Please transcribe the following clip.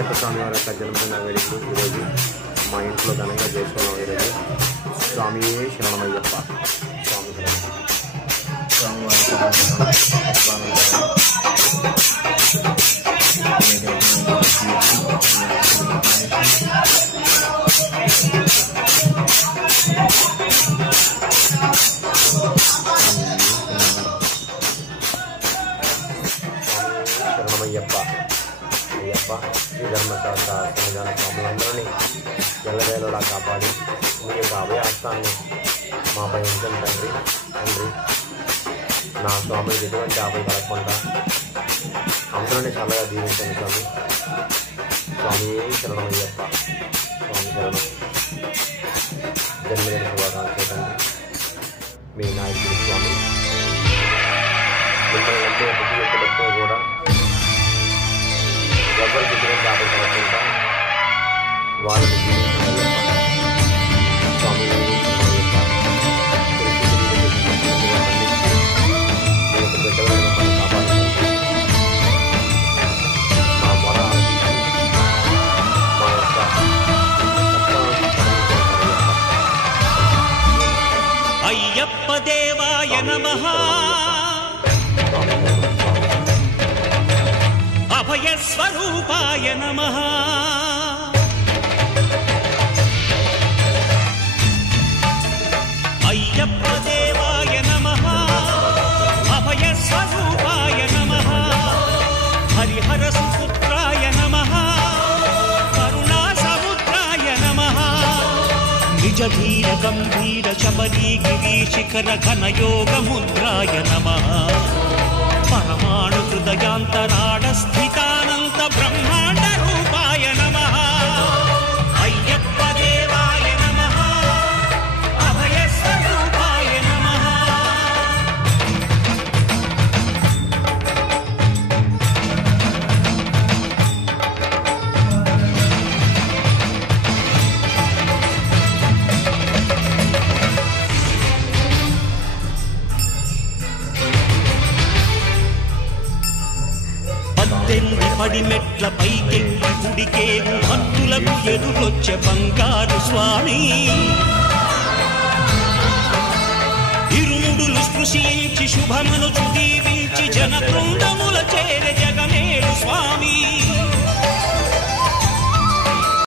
అయ్యప్ప స్వామి వారి యొక్క జన్మదిన వేడుకలు ఈరోజు మా ఇంట్లో ఘనంగా చేసుకున్నాం. ఈరోజు స్వామియే శరణమయ్యప్ప. శరణమయ్యప్ప. అయ్యప్ప శ్రీ ధర్మశాస్త్ర సన్నిధాన స్వాములందరినీ ఎల్లవేళలా కాపాడి మీ యొక్క అభయహస్తాన్ని మాపై ఉంచండి తండ్రి. నా స్వామికి ఎటువంటి ఆపద కలగకుండా అందరినీ చల్లగా దీవించండి స్వామి. స్వామి శరణమయ్యప్ప. స్వామి శరణం. జన్మదిన శుభాకాంక్షలు తండ్రి. మీ నాయకుడు స్వామి. మిమ్మల్ని అంటే ప్రతి ఒక్క భక్తులు కూడా ఎవరికి ఎటువంటి ఆపద కలగకుండా వాళ్ళని దీవించండి స్వామి. అయ్యప్ప దేవాయ నమః. అభయ స్వరూపాయ నమః. అయ్యప్ప దేవాయ నమః. అభయ స్వరూపాయ నమః. హరిహర సుపుత్రాయ నమః. కరుణా సముద్రాయ నమః. నిజ ధీర గంభీర శబరీ గిరీశిఖర ఘనయోగ ముద్రాయ నమః. పరమాణు హృదయాంతరాడ స్థితానంత బ్రహ్మాండ రూపాయ నమః. అయ్యప్ప దేవాయ నమః. అభయ స్వరూపాయ నమః. పడి మెట్ల పైకెళ్ళి గుడికే భక్తులకు ఎదురొచ్చే బంగారు స్వామి. ఇరుముడులు స్పృశించి శుభమను దీవించి జన బృందముల చేరే జగమేలు స్వామి.